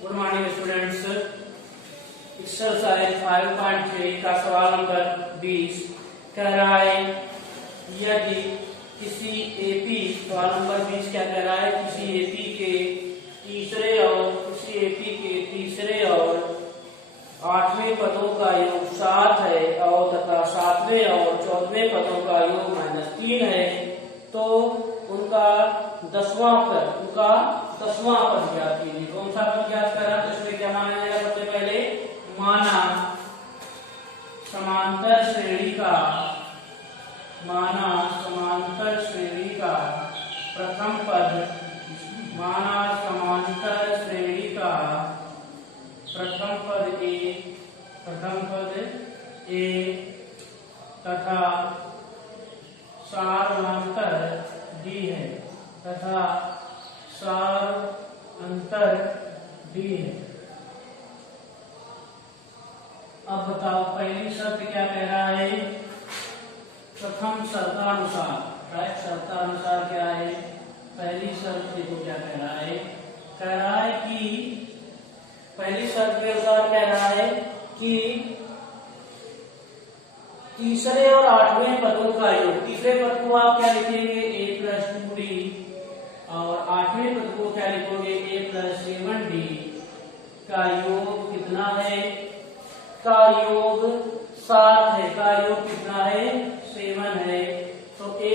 Good morning students. Exercise 5.3 का सवाल number 20 कह रहा है यदि किसी एपी, सवाल नंबर 20 क्या कह रहा है, किसी एपी के तीसरे और 8वें पदों का योग 7 है और तथा 7वें और 14वें पदों का योग -3 है, तो उनका 10वां पद ज्ञात कीजिए। कौन सा पद ज्ञात करा तो इसमें क्या माना जाएगा? सबसे पहले माना समांतर श्रेणी का प्रथम पद, माना समांतर श्रेणी का प्रथम पद ए तथा सार अंतर डी है, अब बताओ पहली शर्त क्या कह रहा है? प्रथम शर्तानुसार, राइट, शर्तानुसार क्या है? पहली शर्त देखो क्या कह रहा है? कह रहा है कि पहली शर्त के अनुसार कह रहा है कि तीसरे और 8वें पदों का योग, तीसरे पद को आप क्या लिखेंगे? a+2d और 8वें पद को क्या लिखोगे? a+7d का योग कितना है? का योग 7 है, का योग कितना है? 7 है। तो a+a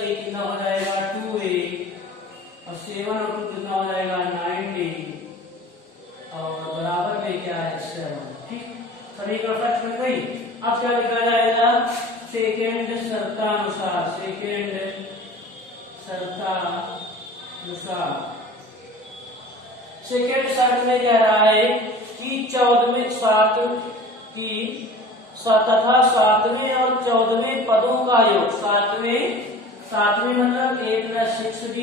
कितना हो जाएगा? 2a और 7 और 2 कितना हो जाएगा? 9d और बराबर में क्या है? 7। ठीक, समीकरण फर्स्ट में गई। अब क्या लिखा जाएगा? सेकेंड शर्तानुसार, सेकेंड शर्त में कह रहा है कि 14वें तथा 7वें और 14वें पदों का योग, सातवें मतलब a+6d,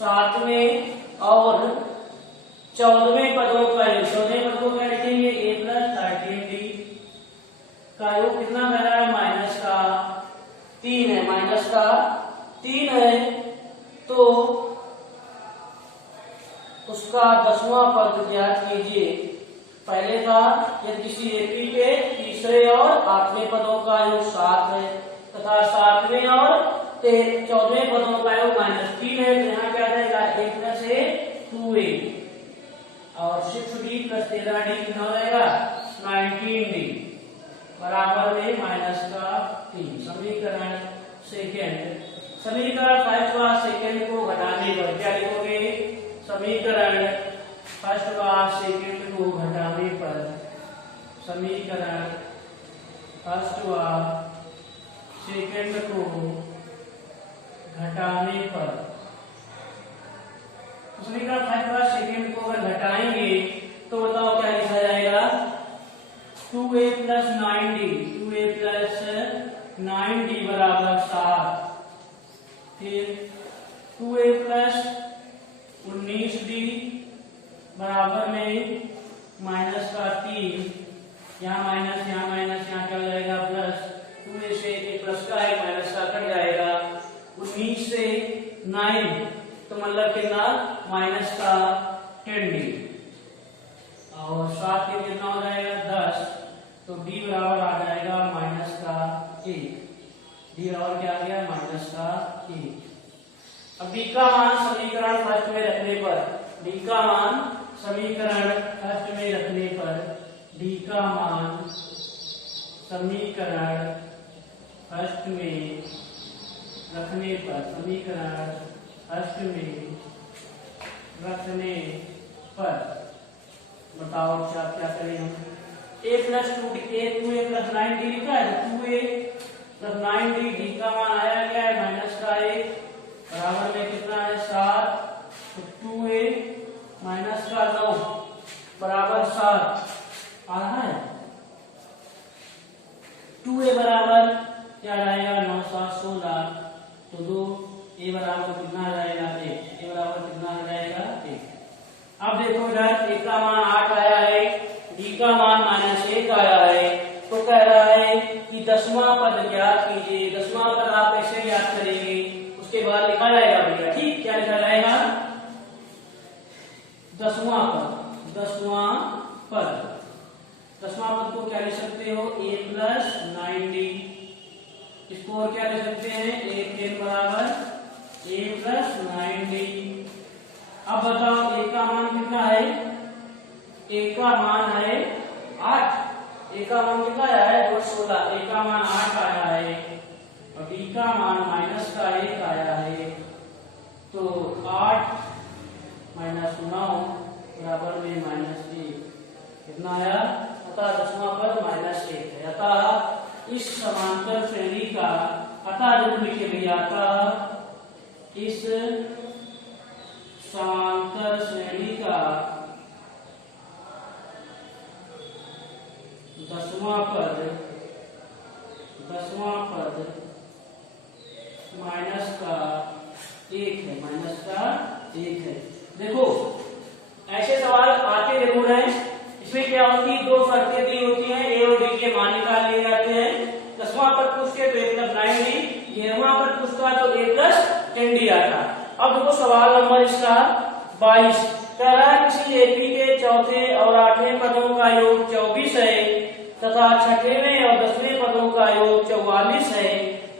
7वें और 14वें पदों का योग, 14वें पद को क्या लिखेंगे? a+13d का योग कितना कह रहा है? -3 है, तो उसका 10वां पद ज्ञात कीजिए। पहले था यदि किसी एपी के तीसरे और 8वें पदों का योग 7 है तथा 7वें और 14वें पदों का योग -3 है, तो यहाँ क्या जाएगा? a+a 2a और 6d + 13d कितना हो जाएगा? 19d बराबर में -3। समीकरण सेकेंड, समीकरण फर्स्ट व सेकेंड को घटाने पर क्या लिखोगे? समीकरण फर्स्ट व सेकेंड को घटाने पर, समीकरण फर्स्ट व सेकेंड को घटाने पर, समीकरण फर्स्ट व सेकेंड को अगर घटाएंगे तो बताओ क्या लिखा जाएगा? 2a + 9d बराबर 7, फिर 2a + 19d बराबर में -3, यहाँ माइनस यहाँ क्या हो जाएगा? प्लस, 2a से एक प्लस का है, माइनस का कट जाएगा, 19 से 9 तो मतलब कितना? -10d और 7 के कितना हो जाएगा? 10, तो d बराबर आ जाएगा -1, d बराबर क्या आ गया? -1। अब d का मान समीकरण फर्स्ट में रखने पर, d का मान समीकरण फर्स्ट में रखने पर, d का मान समीकरण फर्स्ट में रखने पर, समीकरण फर्स्ट में रखने पर बताओ क्या करें हम? a+2a 9d लिखा है, 2a + 9d, d का मान आया क्या है? -1 बराबर में कितना है? 7, तो 2a -9 बराबर 7 आ रहा है। 2a बराबर क्या रहेगा? 9 7 16, तो 2a बराबर कितना आ जाएगा? 1, a बराबर कितना आ जाएगा? 1। अब देखो इधर a का मान 8 आया है, d का मान -1 आया है, तो कह रहा है कि 10वां पद ज्ञात कीजिए। 10वां पद आप कैसे ज्ञात करेंगे? उसके बाद लिखा जाएगा भैया, ठीक, क्या लिखा जाएगा? दसवां पद को क्या लिख सकते हो, a प्लस 9d। इसको और क्या लिख सकते हैं, a10 बराबर a प्लस 9d। अब बताओ a का मान कितना है, a का मान है 8। a का मान कितना आया है, 16। a का मान 8 आया है और d का मान माइनस का 1 आया है। तो 8 माइनस 9 बराबर में -1 कितना आया, अतः दसवां पद -1 है। अतः इस समांतर श्रेणी का, अतः जरूर लिखे भैया, अतः इस समांतर श्रेणी का दसवां पद माइनस का 1 है। देखो ऐसे सवाल आते जरूर हैं। इसमें क्या होती है, दो शर्तें दी होती हैं, ए और डी के मान निकाल लिए जाते हैं। दसवां पद पूछते तो a प्लस 9d, 11वां पद पूछता तो a प्लस 10d आता। अब देखो सवाल नंबर इसका 22 कह रहा है किसी एपी के चौथे और 8वें पदों का योग 24 है तथा 6वें और 10वें पदों का योग 44 है।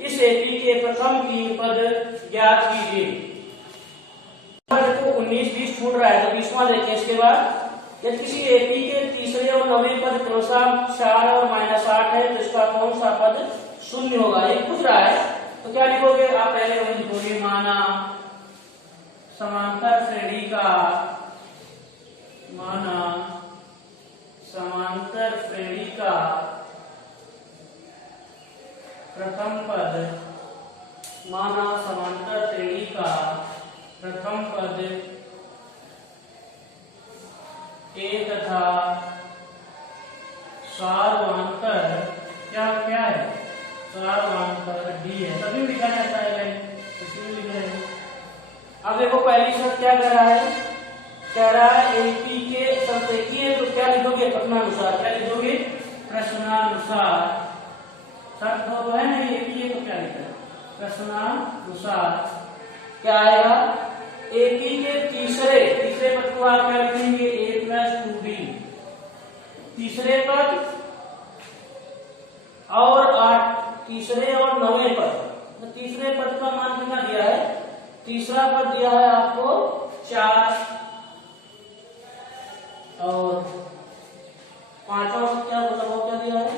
इस एपी के प्रथम 3 पद ज्ञात कीजिए। 19 20 छूट रहा है तो 20वां देखें। इसके बाद यदि किसी एपी के तीसरे और 9वें पद क्रमशः 4 और -8 है तो इसका कौन सा पद शून्य होगा, ये पूछ रहा है। तो क्या लिखोगे आप, पहले वही लिखोगे, माना समांतर श्रेणी का प्रथम पद ए तथा सार्वंतर क्या है, सार्वंतर डी है। सभी लिखा जाता है, इसमें लिख रहे हैं। अब देखो पहली शर्त क्या कह रहा है, एपी के शर्त की है तो क्या लिखोगे, प्रश्नानुसार। क्या लिखोगे, प्रश्नानुसार। शर्त तो है नहीं, एपी है तो क्या लिखा है, प्रश्नानुसार। क्या आएगा, एपी के तीसरे पद को आप क्या लिखेंगे, a प्लस 2b। तीसरे पद और 9वें पद। तो तीसरे पद का मान कितना दिया है, तीसरा पद दिया है आपको 4 और 5वां पद क्या दिया है,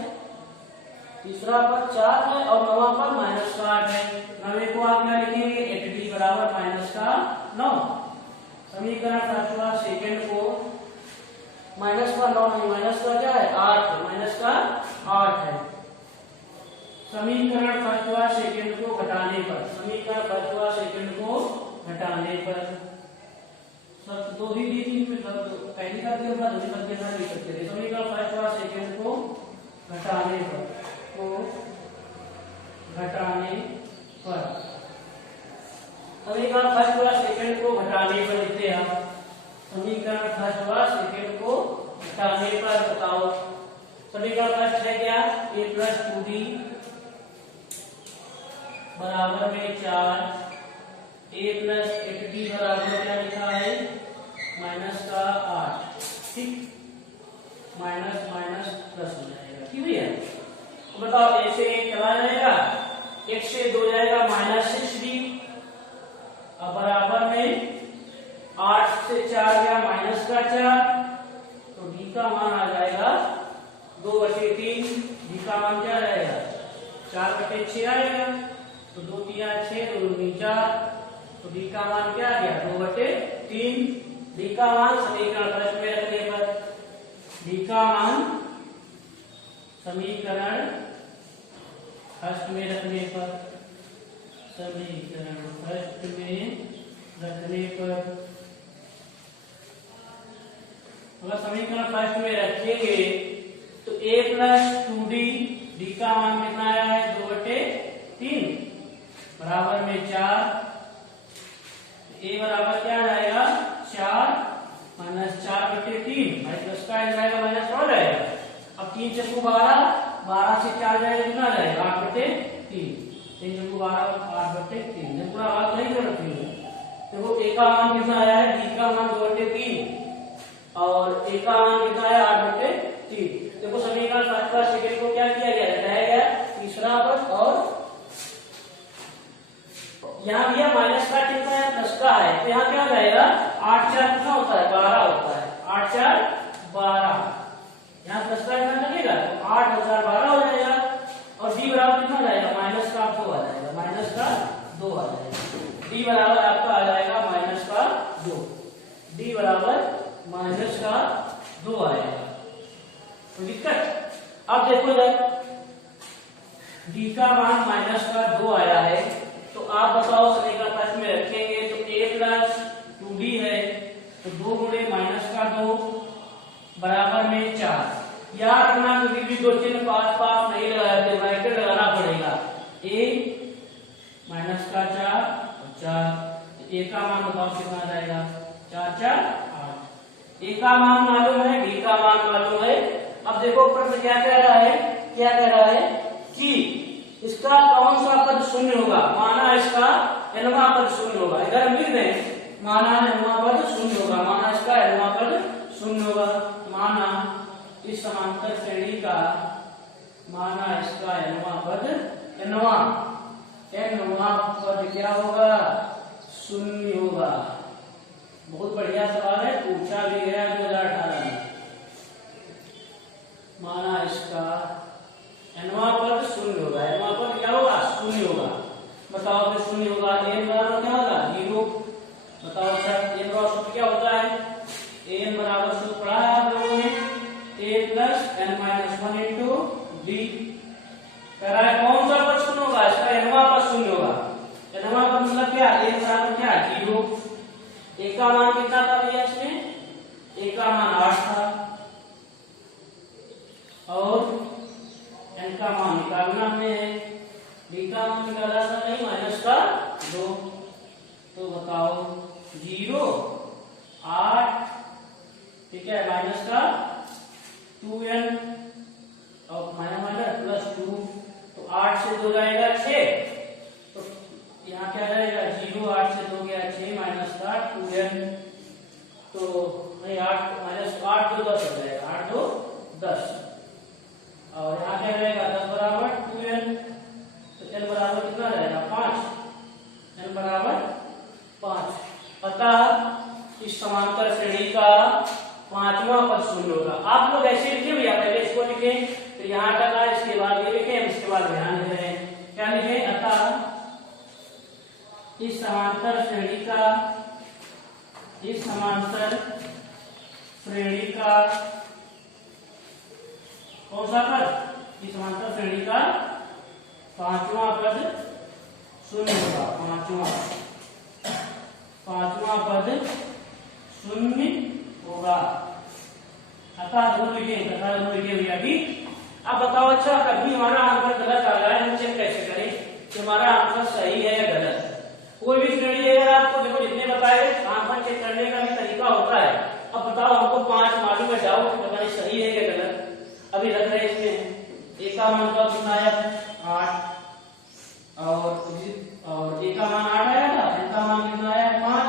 तीसरा पद 4 है और 9वां पद -8 है। 9वें को आप क्या लिखेंगे, 8d बराबर -9। समीकरण फर्स्ट सेकंड को माइनस का 9 नहीं, माइनस का क्या है 8 है, -8 है। समीकरण फर्स्ट सेकंड को घटाने पर, सब दो ही दी थी, पहली का दिया था, दूसरी का दिया था, लिख सकते थे। समीकरण फर्स्ट सेकंड को घटाने पर, समीकरण फर्स्ट सेकंड को घटाने पर लिखते हैं। समीकरण फर्स्ट सेकंड को घटाने पर बताओ, समीकरण फर्स्ट है क्या, a प्लस 2d बराबर में 4, a प्लस 8d बराबर क्या लिखा है, -8। ठीक, माइनस प्लस हो जाएगा। ठीक है, तो बताओ a से 1 चला जाएगा, 1 से 2 जाएगा -6d, अब बराबर में 8 से 4 गया -4, तो d का मान आ जाएगा 2/3। d का मान क्या रहेगा, 4/6 आएगा। तो 2 3 6, 2 2 4, तो d का मान क्या आ गया, 2/3। d का मान समीकरण फर्स्ट में रखने पर, d का मान समीकरण फर्स्ट में रखने पर, अगर समीकरण फर्स्ट में रखेंगे तो a प्लस 2d, d का मान कितना आया है, 2/3 बराबर में 4। a बराबर क्या जाएगा, 4 -4/3, प्लस का जाएगा -6 जाएगा। अब 3 चक्कू 12, 12 से 4 जाएगा कितना जाएगा, 8/3। 3 चक्कू 12, 8/3। पूरा बात नहीं कर रखी है। देखो a का मान कितना आया है, d का मान 2/3, और ए का मान कितना है 8/3। देखो समीकरण 7 का सेकंड को क्या किया गया, घटाया गया तीसरा पद, और यहाँ भी माइनस का कितना है, प्लस का है, तो यहाँ क्या हो जाएगा 8 4 कितना होता है 12 होता है, 8 4 12, यहाँ प्लस का कितना लगेगा तो 8,012 हो जाएगा। और डी बराबर कितना हो जाएगा माइनस का 2 आ जाएगा, माइनस का 2 आ जाएगा। डी बराबर आपका आ जाएगा माइनस का 2, डी बराबर माइनस का 2 आएगा। तो दिक्कत अब देखो जब डी का मान माइनस का 2 आया है तो आप बताओ समीकरण फर्स्ट में रखेंगे तो a प्लस 2d है, तो 2 गुणे माइनस का 2 बराबर में 4। याद रखना कभी भी दो चिन्ह पास पास नहीं लगाते, ब्रैकेट लगाना पड़ेगा। a माइनस का 4 और 4, a का मान बताओ कितना आ जाएगा 4 4 8। a का मान मालूम है, d का मान मालूम है। अब देखो प्रश्न क्या कह रहा है, क्या कह रहा है कि इसका कौन सा पद शून्य होगा, माना इसका nवां पद शून्य होगा। इधर मिल रहे माना nवां पद शून्य होगा, माना इसका nवां पद शून्य होगा, माना इस समांतर श्रेणी का, माना इसका nवां पद nवां पद क्या होगा शून्य होगा। बहुत बढ़िया सवाल है, पूछा भी गया 2018 में। माना इसका nवां पद शून्य होगा, nवां पद क्या होगा शून्य होगा। बताओ फिर शून्य होगा n बराबर क्या होगा 0। बताओ सर n का सूत्र क्या होता है, n बराबर सूत्र पढ़ा है आप लोगों ने a plus n minus 1 into d। कह रहा है कौन सा पद शून्य होगा, इसका nवां पद शून्य होगा। nवां पद मतलब क्या, n बराबर क्या 0। a का मान कितना था भैया इसमें, a का मान 8 था और n का मान निकालना में है, d का मान निकाला था नहीं माइनस का 2। तो बताओ 0 8 ठीक है माइनस का 2n और माइनस माइनस प्लस 2, तो 8 से 2 जाएगा 6, तो यहाँ क्या रहेगा 0 8 से 2 गया 6 माइनस का 2n, तो नहीं 8 माइनस 8 2 10 हो जाएगा, 8 2 10, और यहाँ क्या रहेगा 10 बराबर 2n, तो n बराबर कितना रहेगा 5, n बराबर 5। अतः इस समांतर श्रेणी का पांचवा पद शून्य होगा। आप लोग ऐसे लिखे भैया, पहले इसको लिखे फिर यहाँ तक आए, इसके बाद ये लिखे, इसके बाद ध्यान लिख रहे हैं क्या लिखे, अतः इस समांतर श्रेणी का, इस समांतर श्रेणी का कौन सा पद, इस समांतर श्रेणी का पांचवा पद शून्य होगा, पांचवा पद शून्य होगा। अतः दोनों लिखे, तथा दोनों लिखे भैया ठीक। अब बताओ अच्छा कभी हमारा आंसर गलत आ रहा है, हम चेक कैसे करें कि हमारा आंसर सही है या गलत। कोई भी श्रेणी अगर आपको देखो जितने बताए आंसर चेक करने का भी तरीका होता है। अब बताओ हमको 5 मालूम है, डाउट पता नहीं सही है या गलत। अभी रख रहे इसमें ए का मान कितना आया 8 और ए का मान 8 आया था, एन का मान कितना आया 5,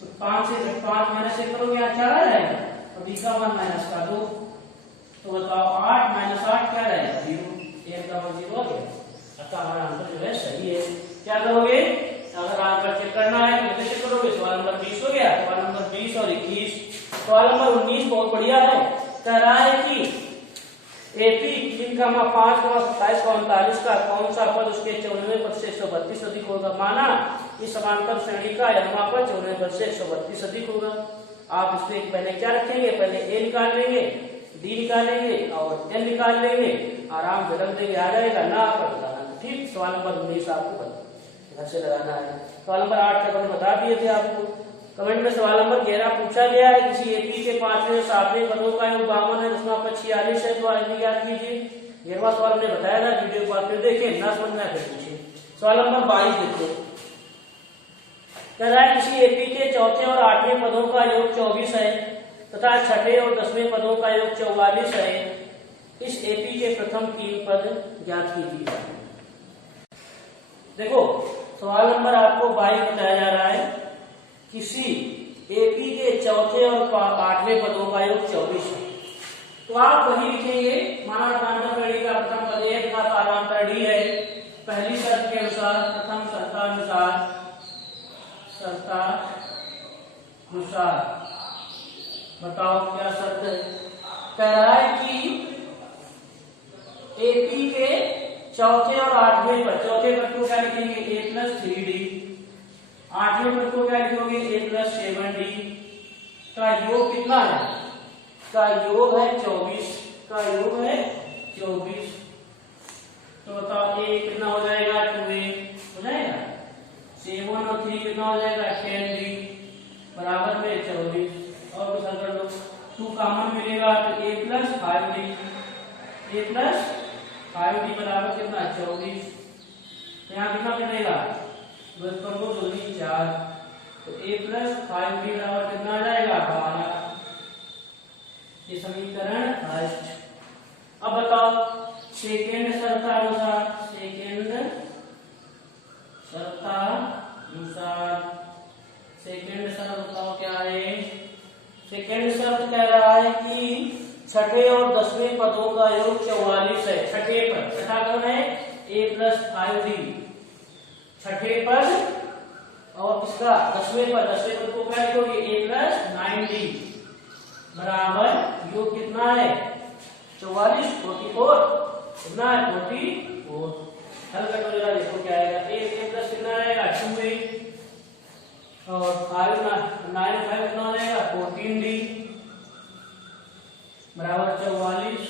तो 5 से 5 माइनस 1 करोगे 4 आ जाएगा, और बी का मान माइनस का 2, तो बताओ 8 माइनस 8 क्या रहेगा 0, ए का मान 0 हो गया। अतः हमारा आंसर जो है सही है। क्या करोगे अगर आंसर चेक करना है तो कैसे करोगे, सवाल नंबर 20 हो गया, सवाल नंबर 20 और 21। सवाल नंबर 19 बहुत बढ़िया है, कह रहा है कि एपी 3,5, 27, 39 का कौन सा पद उसके 94 पद से 132 अधिक होगा। माना इस समांतर श्रेणी का यह पद 94 पद से 132 अधिक होगा। आप इसमें पहले क्या रखेंगे, पहले ए निकाल लेंगे, डी निकालेंगे और एन निकाल लेंगे, आराम से रख देंगे, आ जाएगा ना पर बताना। ठीक, सवाल नंबर 19 आपको घर से लगाना है। सवाल नंबर 8 तक हम बता दिए थे आपको। कमेंट में सवाल नंबर 11 पूछा गया है, किसी एपी के 5वें और 7वें पदों का योग 52 है, 46 है, तो आगे याद कीजिए। 11वां सवाल हमने बताया था, वीडियो को आप फिर देखिए, ना समझ में आए फिर पूछिए। सवाल नंबर 22 देखो, कह रहा है किसी एपी के 4थे और 8वें पदों का योग 24 है तथा 6ठे और 10वें पदों का योग 44 है। इस एपी के प्रथम 3 पद ज्ञात कीजिए। देखो सवाल नंबर आपको 22 बताया जा रहा है, किसी एपी के चौथे और आठवें पदों का योग 24 है। तो आप वही लिखेंगे, माना कालांतर डी का प्रथम पद 1 का कालांतर डी है, पहली शर्त के अनुसार, प्रथम शर्तानुसार बताओ क्या शर्त है। कह रहा है कि एपी के चौथे और आठवें पद, चौथे पद को क्या लिखेंगे a + 3d, आठवें पद को क्या लिखोगे a + 7d का योग कितना है, का योग है 24, का योग है 24। तो बताओ a कितना हो जाएगा 2a हो जाएगा, 7 और 3 कितना हो जाएगा 10d बराबर में 24। और कुछ कर लो, 2 कॉमन मिलेगा तो a + 5d, a + 5d बराबर कितना 24। तो यहाँ कितना मिलेगा 2 जल्दी 4, तो a + 5d बराबर कितना आ जाएगा 12। ये समीकरण फर्स्ट। अब बताओ सेकेंड शर्तानुसार, सेकेंड शर्त बताओ क्या है। सेकेंड शर्त कह रहा है कि छठे और 10वें पदों का योग 44 है। छठे पद, छठा कौन है a + 5d, छठे पद और किसका 10वें पद को क्या लिखोगे a + 9d बराबर योग कितना है 44, 44 कितना है 44। हल कर जरा देखो क्या आएगा, a प्लस कितना आएगा 2a और 5 9 5 कितना हो जाएगा 14d बराबर 44।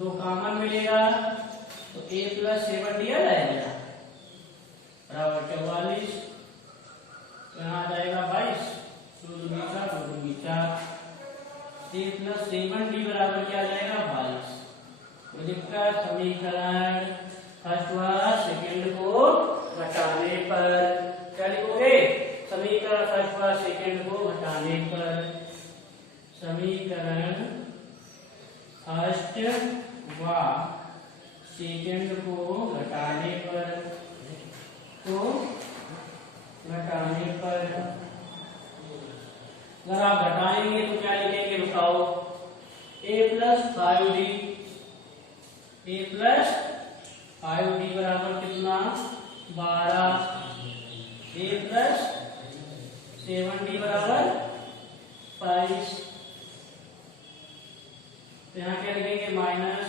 2 कॉमन मिलेगा तो a + 7d आ जाएगा बराबर 44। यहाँ आ जाएगा 22, सूत्र बीचा तो बीचा a + 7d बराबर क्या आ जाएगा 22। का समीकरण फर्स्ट व सेकंड को घटाने पर क्या लिखोगे, समीकरण फर्स्ट व सेकंड को घटाने पर, समीकरण फर्स्ट व सेकंड को घटाने पर, अगर आप घटाएंगे तो क्या लिखेंगे बताओ, a + 5d, a + 5d बराबर कितना 12, a + 7d बराबर 22। तो यहाँ क्या लिखेंगे माइनस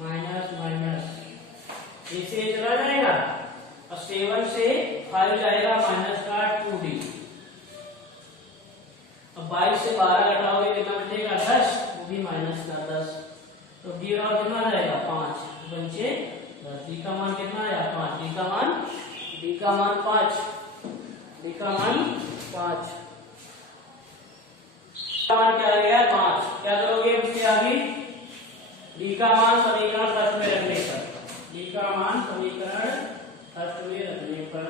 माइनस माइनस, इसे चला जाएगा और 7 से 5 जाएगा माइनस का 2d। अब 22 से 12 घटाओगे कितना बचेगा 10, वो भी माइनस का 10। तो d बराबर कितना जाएगा 5, बचे 10। d का मान कितना आया 5, d का मान 5, d का मान 5, का मान क्या आ गया 5। क्या करोगे उसके आगे, d का मान समीकरण फर्स्ट में रखने पर, d का मान समीकरण फर्स्ट में रखने पर,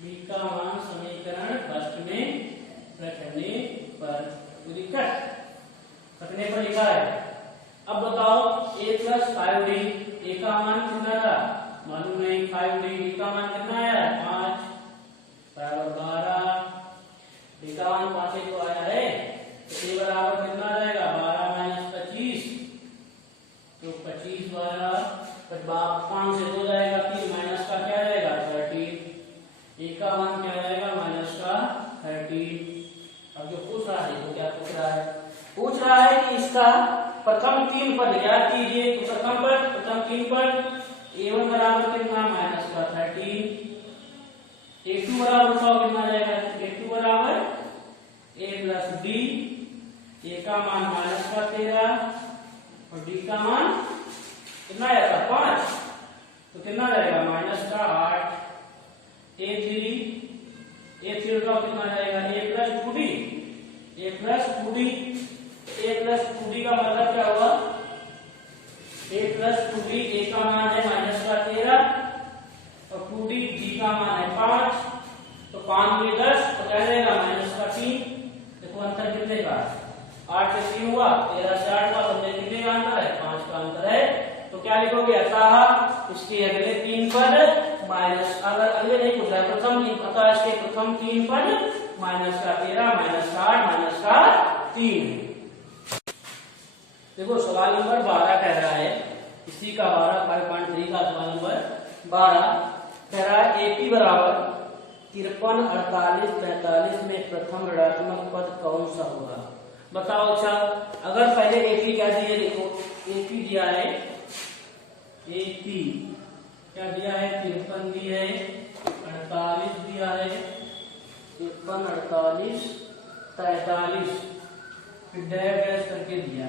d का मान समीकरण फर्स्ट में रखने पर, दिक्कत रखने पर लिखा है। अब बताओ a + 5d, a का मान कितना था मालूम नहीं 5d, d का मान कितना आया 5 बराबर 12, d का मान 5 तो आया है, तो a बराबर कितना आ जाएगा 12 - 25, तो 25 12 5 से 2 जाएगा 3, माइनस का क्या जाएगा 30, a का मान क्या जाएगा माइनस का 30। अब जो पूछ रहा है तो क्या पूछ रहा है, पूछ रहा है कि इसका प्रथम 3 पद याद कीजिए। तो प्रथम 3 पद a1 बराबर कितना माइनस का 30, a2 बराबर बताओ कितना जाएगा, a2 बराबर a + d, a का मान माइनस का 13 और d का मान कितना आया था 5, तो कितना जाएगा माइनस का 8, a3 का कितना जाएगा a + 2d, a + 2d का मतलब क्या हुआ, a + 2d, a का मान है माइनस का 13 और 2d d का मान है 5, तो 5 में 10 तो क्या जाएगा माइनस का 3। देखो अंतर कितने का 8 से 3 हुआ, 13 से 8 का, तो कितने का अंतर है 5 का अंतर है। तो क्या लिखोगे अतः इसके अगले 3 पद माइनस, अगर अगले नहीं पूछ रहा है प्रथम 3, अतः इसके प्रथम 3 पद माइनस का 13, माइनस का 8, माइनस का 3। देखो सवाल नंबर 12 कह रहा है, इसी का 5.3 का सवाल नंबर 12 कह रहा है एपी बराबर 53, 48, 45 में प्रथम ऋणात्मक पद कौन सा होगा। बताओ। अच्छा, अगर पहले एपी क्या दिया, देखो एपी दिया है, एपी क्या दिया है, 53 दिया है, 48 दिया है, 53, 48, 43 फिर डैश डैश करके दिया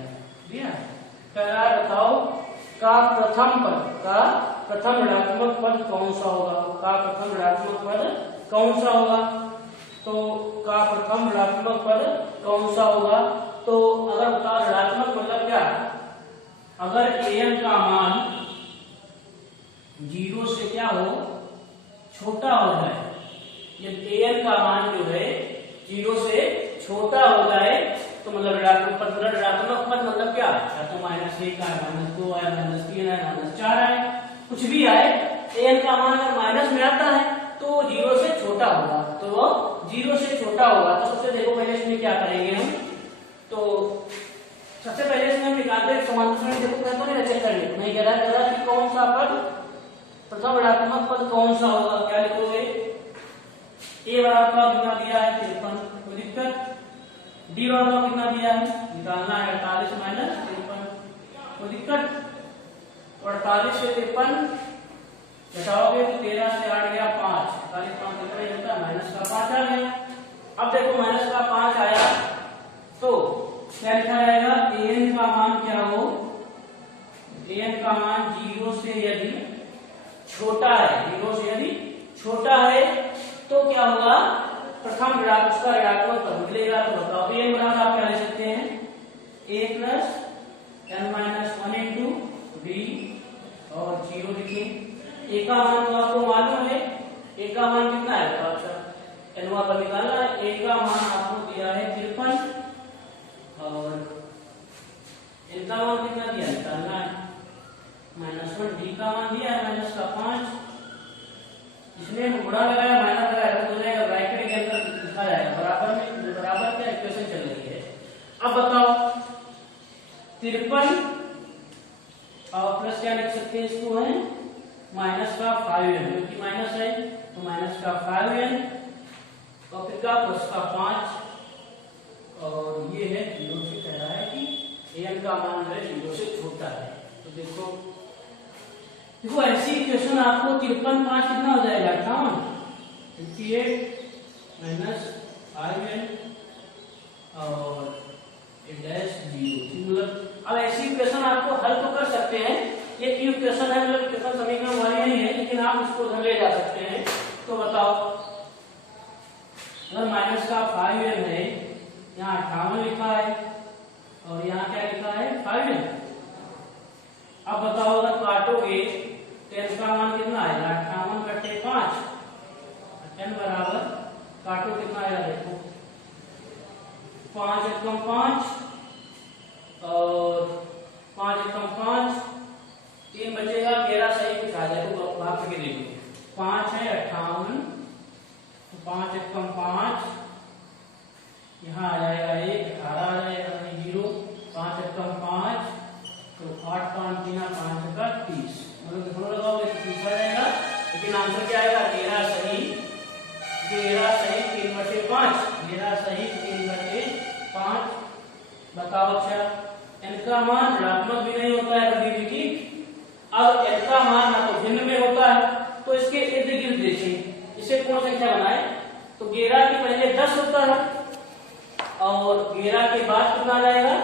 कह रहा है बताओ का प्रथम ऋणात्मक पद कौन सा होगा। का प्रथम ऋणात्मक पद कौन सा होगा, तो का प्रथम ऋणात्मक पद कौन सा होगा। तो अगर बताओ ऋणात्मक मतलब क्या, अगर an का मान 0 से क्या हो, छोटा हो जाए, यदि an का मान जो है 0 से छोटा हो जाए तो मतलब ऋणात्मक पद मतलब क्या, या तो -1 है, -2 है, -3 है, -4 है, कुछ भी आए, an का मान अगर माइनस में आता है तो 0 से छोटा होगा, तो वो 0 से छोटा होगा। तो सबसे देखो पहले इसमें क्या करेंगे हम, तो सबसे पहले इसमें हम निकालते हैं समांतर, देखो कहते हैं चेक करने नहीं कह रहा कि कौन सा पद प्रथम ऋणात्मक पद कौन सा होगा। क्या लिखोगे, a बराबर कितना दिया है 53, कोई दिक्कत, डी बराबर कितना दिया है, निकालना है 48 माइनस 53, कोई दिक्कत, 48 से 53 घटाओगे तो 13 से 8 गया 5, 48 5 कितना होता है, माइनस का 5 आ गया। अब देखो माइनस का 5 आया तो क्या लिखा जाएगा, an का मान क्या हो, an का मान 0 से यदि छोटा है, 0 से यदि छोटा है तो क्या होगा, प्रथम ऋणात्मक पद निकलेगा। तो बताओ an बराबर आप क्या ले सकते हैं, a plus n minus 1 into d और 0 लिखें। a का मान तो आपको मालूम है, a का मान कितना है, तो अच्छा n पर निकालना है। a का मान आपको दिया है 53 और n का मान कितना दिया निकालना है, -1, d का मान दिया है माइनस का 5, इसमें गुणा लगाया माइनस लगाया तो हो जाएगा, ब्रैकेट के अंदर लिखा जाएगा, बराबर में बराबर क्या इक्वेशन चल रही है। अब बताओ 53 और प्लस क्या लिख सकते हैं इसको, है माइनस का 5n, क्योंकि माइनस है तो माइनस का 5n और फिर का प्लस का 5 और ये है 0 से कह रहा है कि an का मान जो है 0 से छोटा है। तो देखो ऐसी इक्वेशन आपको 53 5 कितना हो जाएगा 58, 58 माइनस 5n और डैश 0, मतलब अब ऐसी इक्वेशन आपको हल तो कर सकते हैं, ये इक्वेशन है मतलब इक्वेशन समीकरण वाली नहीं है, लेकिन आप इसको उधर ले जा सकते हैं। तो बताओ अगर माइनस का 5n है, यहाँ 58 लिखा है और यहाँ क्या लिखा है 5n। अब बताओ अगर काटोगे तो n का मान कितना आएगा, 58 बटे 5, n बराबर काटो कितना आएगा, देखो 5 एकम 5 और 5 एकम 5, 3 बचेगा, 11 सही लिखा जाए तो भाग करके देखो, 5 है 58, 5 एकम 5, यहाँ आ जाएगा 1, 18 आ जाएगा 0, 5 एकम 5 तो 8 5 3 5 का 30, मतलब दोनों लगाओगे तो 30 आ जाएगा, लेकिन आंसर क्या आएगा 13 सही 3 बटे 5, 13 सही 3 बटे 5। बताओ अच्छा n का मान ऋणात्मक भी नहीं होता है कभी भी, ठीक। अब n का मान ना तो भिन्न में होता है, तो इसके इर्द गिर्द देखें इसे कौन संख्या बनाए, तो 11 के पहले 10 होता है और 11 के बाद कितना आ जाएगा,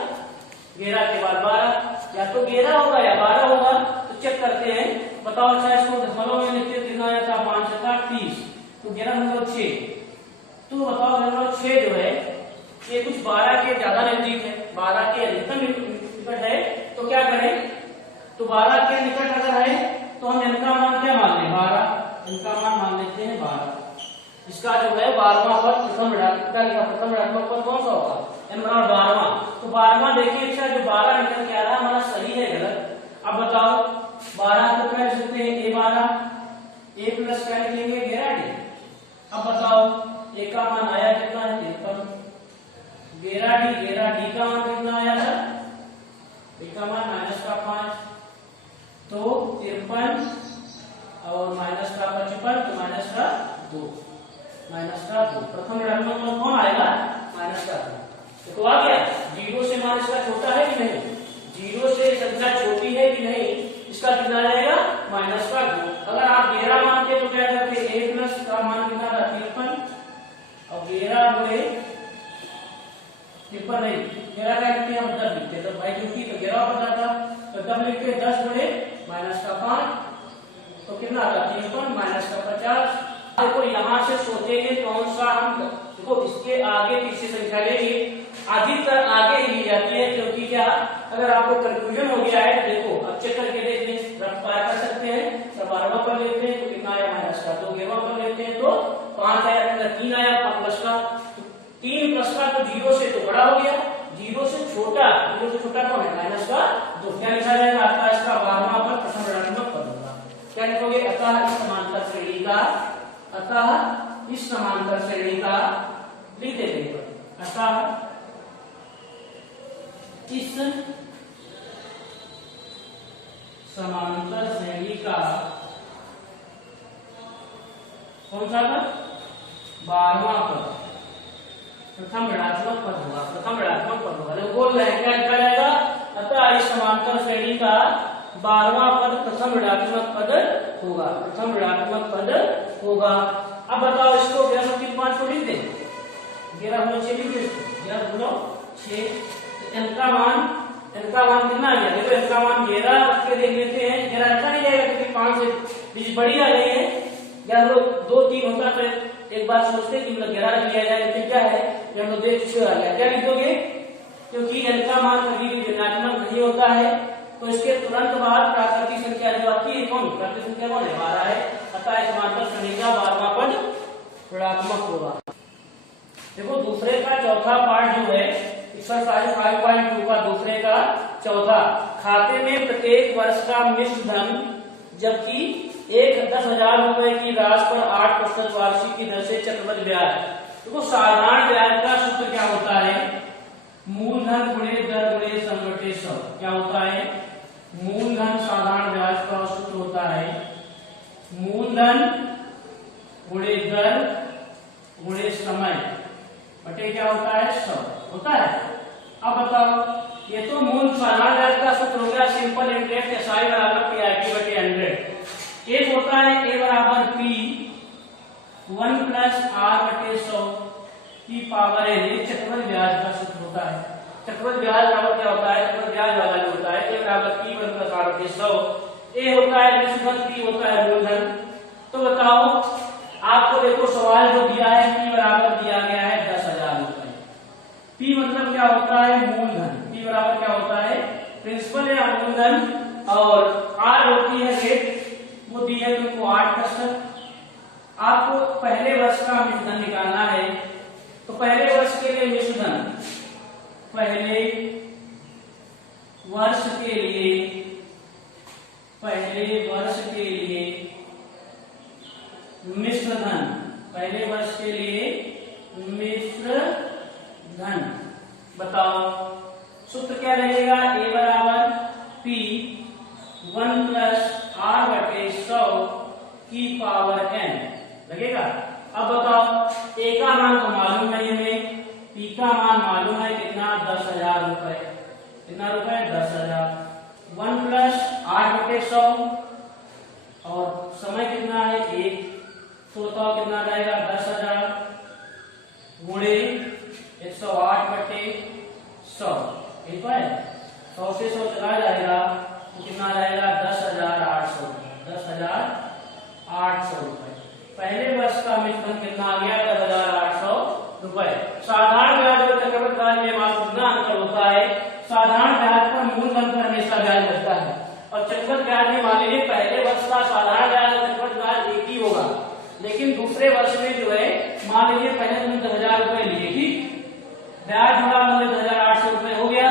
11 के बाद 12, या तो 11 होगा या 12 होगा, तो चेक करते हैं। बताओ अच्छा इसको दशमलव में लिखते कितना आया था, 5 7 30, तो 11 मतलब 6, तो बताओ मतलब 6 जो है ये कुछ 12 के ज्यादा नजदीक है, 12 के अधिकतम निकट है, तो क्या करें, तो 12 के निकट अगर है तो हम n का मान क्या मान लें, 12, n का मान मान लेते हैं 12। इसका जो है 12वां पद प्रथम ऋणात्मक पद कौन सा होगा, n बराबर 12वां, तो 12वां देखिए अच्छा जो 12 निकल के आ रहा है हमारा सही है गलत। अब बताओ 12 को क्या लिख सकते हैं, a12, a प्लस क्या लिखेंगे 11d। अब बताओ a का मान आया कितना घेरा डी का मान कितना आया था, डी का मान -5, तो 53 और माइनस का 55 तो -2, प्रथम ऋणात्मक पद कौन आएगा, -2। तो आ गया, 0 से मान इसका छोटा है कि नहीं, 0 से संख्या छोटी है कि नहीं, इसका कितना जाएगा, -2। अगर आप घेरा मानते तो क्या करते, a प्लस का मान कितना था 53, और घेरा गुणे 53 नहीं, घेरा क्या लिखते हैं, 10 लिखते हैं, तो भाई क्योंकि तो घेरा पता था, तो 10 लिखते हैं, 10 गुणे -5, तो कितना आता है 53 -50। देखो यहाँ से सोचेंगे कौन सा हम, देखो इसके आगे पीछे संख्या लेंगे, अधिकतर आगे ही ली जाती है, क्योंकि क्या, अगर आपको कंफ्यूजन हो गया है, देखो अब चेक करके देख लें, रफ्तार कर सकते हैं, 12वां पर लेते हैं तो कितना आया -2, 11वां पर लेते हैं तो 5 आया, 3 आया 5 का, 3 प्लस का तो 0 से तो बड़ा हो गया, 0 से छोटा कौन है, -2। क्या लिखा जाएगा, अतः इसका 12वां पर प्रथम ऋणात्मक पद होगा। क्या लिखोगे, अतः इस समांतर श्रेणी का, अतः इस समांतर श्रेणी का, लिख देते, अतः इस समांतर श्रेणी का कौन सा पद, 12वां पद प्रथम ऋणात्मक पद होगा, प्रथम ऋणात्मक पद होगा। जो बोल रहे हैं क्या लिखा जाएगा, अतः इस समांतर श्रेणी का 12वां पद प्रथम ऋणात्मक पद होगा, प्रथम ऋणात्मक पद होगा। अब बताओ इसको 11 की 5 को लिख दें, 11 गुना 6 लिख दें, 11 गुना 6, इनका मान कितना आ गया, देखो इनका मान 11 रख के देख लेते हैं, 11 अच्छा नहीं जाएगा क्योंकि 5 से बीच बड़ी आ गई है, या लोग 2 3 होता तो एक बार सोचते कि मतलब 11 रख लिया जाए, लेकिन क्या है, जब लोग देख छह आ गया, क्या लिखोगे, क्योंकि इनका मान कभी भी ऋणात्मक नहीं होता है, तो इसके तुरंत बाद प्राकृतिक संख्या जो आती है कौन, प्राकृतिक संख्या कौन है, 12 है, अतः इस समांतर श्रेणी का 12वां पद ऋणात्मक होगा। देखो दूसरे का चौथा पार्ट जो है एक्सरसाइज 5.2 का दूसरे का चौथा, खाते में प्रत्येक वर्ष का मिश्र धन, जबकि 10,000 रुपए की राशि पर 8% वार्षिक की दर से चक्रवृद्धि ब्याज। देखो साधारण ब्याज का सूत्र क्या होता है, मूलधन गुणे दर गुणे सम बटे 100। क्या होता है, मूलधन साधारण ब्याज का सूत्र होता है मूलधन गुणे दर गुणे समय बटे क्या होता है 100 होता है। अब बताओ, ये तो मूल साधारण ब्याज का सूत्र हो गया, सिंपल इंटरेस्ट एसआई बराबर पीआईटी बटे 100। एक होता है ए बराबर पी 1 प्लस आर बटे 100 की पावर एन, ये चक्रवृद्धि ब्याज का सूत्र होता है। चक्रवृद्धि ब्याज बराबर क्या होता है, चक्रवृद्धि ब्याज वाला जो होता है ए बराबर पी 1 प्लस आर बटे 100, ए होता है निष्पन्न, पी होता है मूलधन। तो बताओ आपको देखो सवाल जो दिया है पी बराबर दिया गया है 10,000 रुपए, पी मतलब क्या होता है मूलधन, पी बराबर क्या होता है प्रिंसिपल या मूलधन, और आर होती है रेट, वो दी है तुमको 8%। आपको पहले वर्ष का मिश्रधन निकालना है, तो पहले वर्ष के लिए मिश्रधन, पहले वर्ष के लिए मिश्रधन, पहले वर्ष के लिए मिश्रधन बताओ सूत्र क्या लगेगा, ए बराबर पी 1 प्लस आर बटे 100 की पावर n लगेगा। अब बताओ ए का मान तो मालूम है हमें, पी का मान मालूम है कितना 10,000 रुपए, कितना रुपए 10,000, 1 प्लस आर बटे 100 और समय कितना है 1, तो बताओ कितना जाएगा 10,000 गुणे 108 बटे 100, ठीक है 100 से 100 चला जाएगा तो कितना जाएगा 10,800, 10,800 रुपए। पहले वर्ष का मिश्रण कितना आ गया 10,800 रुपए। साधारण ब्याज और चक्रवृद्धि ब्याज में मात्र इतना अंतर होता है, साधारण ब्याज पर मूलधन पर हमेशा ब्याज लगता है, और चक्रवृद्धि ब्याज में मान लीजिए पहले वर्ष का साधारण ब्याज और चक्रवृद्धि ब्याज एक ही होगा, लेकिन दूसरे वर्ष में जो है मान लीजिए पहले तुमने 10,000 रुपए लिए, ठीक, ब्याज जुड़ा मूल्य 10,800 रुपए हो गया,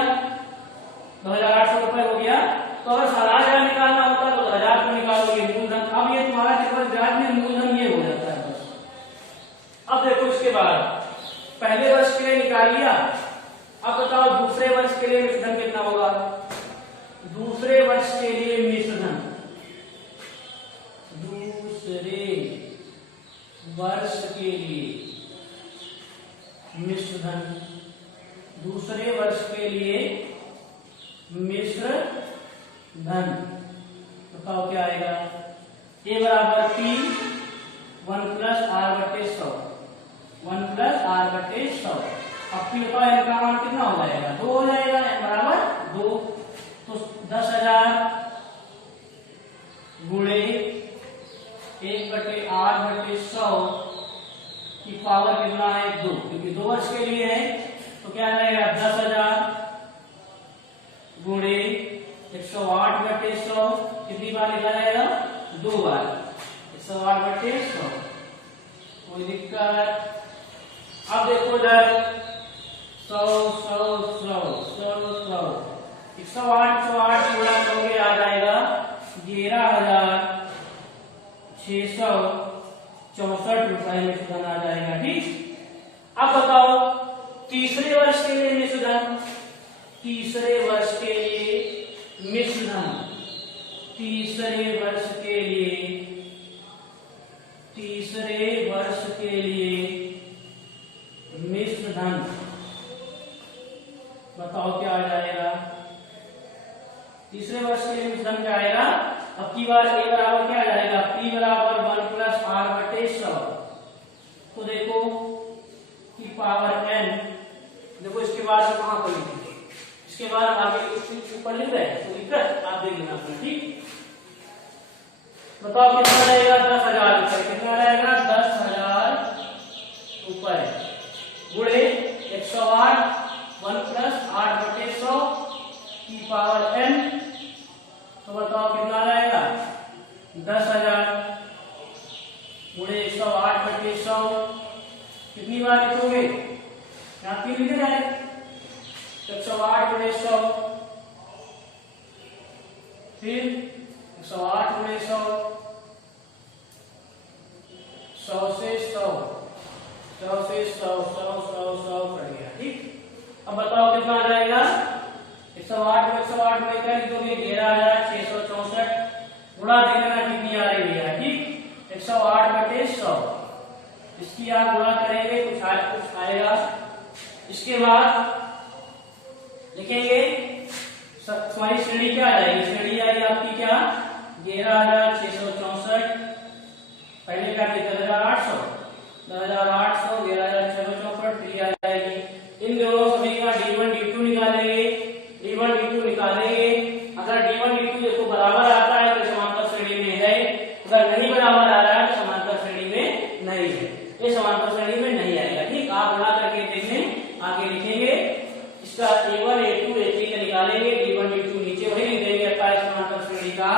2,800 रुपए हो गया, तो अगर साधारण ब्याज निकालना होता तो 10,000 रुपए निकालोगे मूलधन। अब ये तुम्हारा चक्रवृद्धि ब्याज में मूलधन ये हो जाता है बस। अब देखो इसके बाद पहले वर्ष के लिए निकाल लिया, दूसरे वर्ष के लिए मिश्र धन। बताओ क्या आएगा। ए बराबर P 1 प्लस R बटे 100, 1 प्लस R बटे 100। अब P का n का मान कितना हो जाएगा, 2 हो जाएगा, n बराबर 2। तो 10,000 गुणे 1 बटे R बटे 100 की पावर कितना है 2, क्योंकि 2 वर्ष के लिए है। तो क्या जाएगा 10,000 गुणे 108 बटे 100, कितनी बार लिखा जाएगा, 2 बार, 108 बटे 100। कोई दिक्कत। अब देखो इधर 100 100 100 100 108 गुणा करोगे आ जाएगा 11,664 रुपए में सुधन आ जाएगा। ठीक। अब बताओ तीसरे वर्ष के लिए मिश्रधन, तीसरे वर्ष के लिए मिश्रधन, तीसरे वर्ष के लिए, तीसरे वर्ष के लिए मिश्रधन बताओ क्या आ जाएगा। तीसरे वर्ष के लिए मिश्रधन क्या आएगा। अब की बार ए बराबर क्या आ जाएगा, P बराबर 1 प्लस R बटे 100। तो देखो की पावर n, देखो इसके बाद से कहां पर लिखेंगे, इसके बाद आगे ऊपर लिख रहे हैं, तो दिक्कत आप देख लेना अपना। ठीक। बताओ कितना रहेगा, 10,000 रुपए। कितना रहेगा, 10,000 रुपए गुणे 108 1 प्लस 8 बटे 100 की पावर n। तो बताओ कितना रहेगा, 10,000 गुणे 108 बटे 100। कितनी बार लिखोगे, यहाँ 3 लिखे जाए, 108 गुणे 100, फिर 108 गुणे 100, 100 से 100, 100 से 100, 100 100 100 पड़ गया। ठीक। अब बताओ कितना आ जाएगा, 108 में 108 में क्या लिखोगे, 11,664 गुणा देखना कितनी आ रही है। ठीक। 108 बटे 100, इसकी आप गुणा करेंगे कुछ आएगा। इसके बाद लिखेंगे तुम्हारी श्रेणी क्या आ जाएगी, श्रेणी आएगी आपकी क्या, 11,664। पहले क्या किया 10,800, 10,800 11,664 फिर आ जाएगी। इन दोनों सभी का D1 D2 निकालेंगे, D1 D2 निकालेंगे। अगर D1 D2 देखो बराबर आता है तो समांतर श्रेणी में है, अगर नहीं बराबर आ रहा है तो समांतर श्रेणी में नहीं है, ये समांतर श्रेणी में नहीं आएगा। ठीक। आप गुणा करके देखें, आगे लिखेंगे इसका A1 A2 A3 का निकालेंगे, D1 D2 नीचे वही लिख देंगे। समांतर श्रेणी का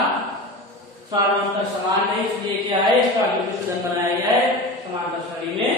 समांतर समान नहीं, इसलिए क्या है इसका मिश्रधन बनाया गया है, समांतर श्रेणी में